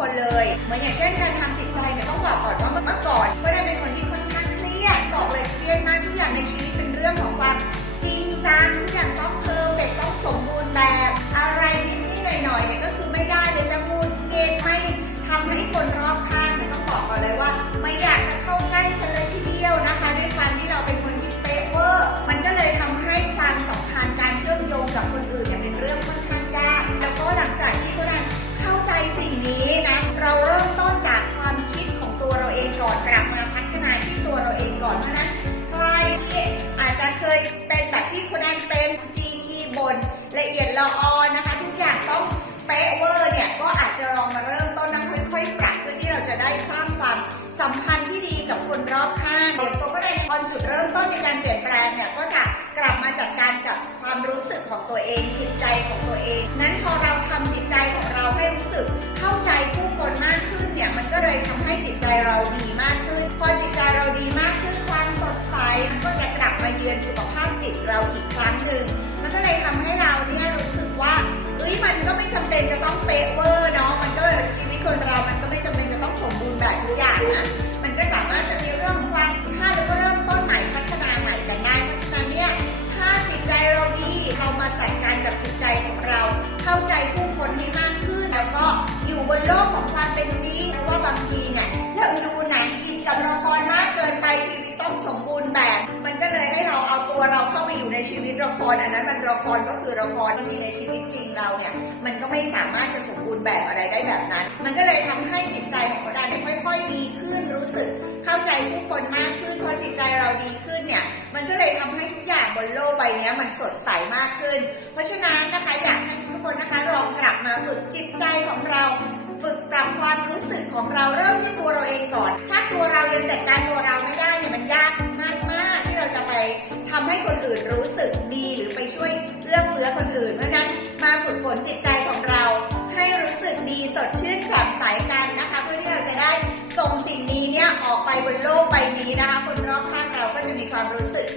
คนเลย เหมือนอย่างเช่นการทำจิตใจเนี่ยต้องบอกก่อนว่าเมื่อก่อนก็ได้เป็นคนที่ค่อนข้างเครียดบอกเลยเครียด นเนี่ยก็จะกลับมาจัดการกับความรู้สึกของตัวเอง จิตใจของตัวเอง นั้นพอเราทำจิตใจของเราให้รู้สึกเข้าใจผู้คนมากขึ้นเนี่ยมันก็เลยทำให้จิตใจเราดีมากขึ้น พอจิตใจเราดีมากขึ้นความสดใสก็จะกลับมาเยือนสุขภาพาใจผู้คนให้มากขึ้น แล้วก็อยู่บนโลกของความเป็นจริงเพราะว่าบางทีเนี่ยเราดูหนังอินกับละครมากเกินไปชีวิตต้องสมบูรณ์แบบ มันก็เลยให้เราเอาตัวเราเข้าไปอยู่ในชีวิตละครอันนั้นมันละครก็คือละครที่ในชีวิตจริงเราเนี่ยมันก็ไม่สามารถจะสมบูรณ์แบบอะไรได้แบบนั้น มันก็เลยทำให้จิตใจของเราเนี่ยค่อย ๆ ดีขึ้นรู้สึกเข้าใจผู้คนมากขึ้นพอจิตใจเราดีขึ้นเนี่ยมันก็เลยทำให้ทุกอย่างบนโลกใบนี้มันสดใสมากขึ้น เพราะฉะนั้นนะคะ จิตใจของเรา ฝึกปรับความรู้สึกของเราเริ่มที่ตัวเราเองก่อน ถ้าตัวเรายังจัดการตัวเราไม่ได้เนี่ยมันยากมากๆ ที่เราจะไปทำให้คนอื่นรู้สึกดีหรือไปช่วยเอื้อเฟื้อคนอื่น เพราะนั้นมาฝึกฝนจิตใจของเรา ให้รู้สึกดีสดชื่นแจ่มใสกันนะคะ เพื่อที่เราจะได้ส่งสิ่งนี้เนี่ยออกไปบนโลกใบนี้นะคะ คนรอบข้างเราก็จะมีความรู้สึก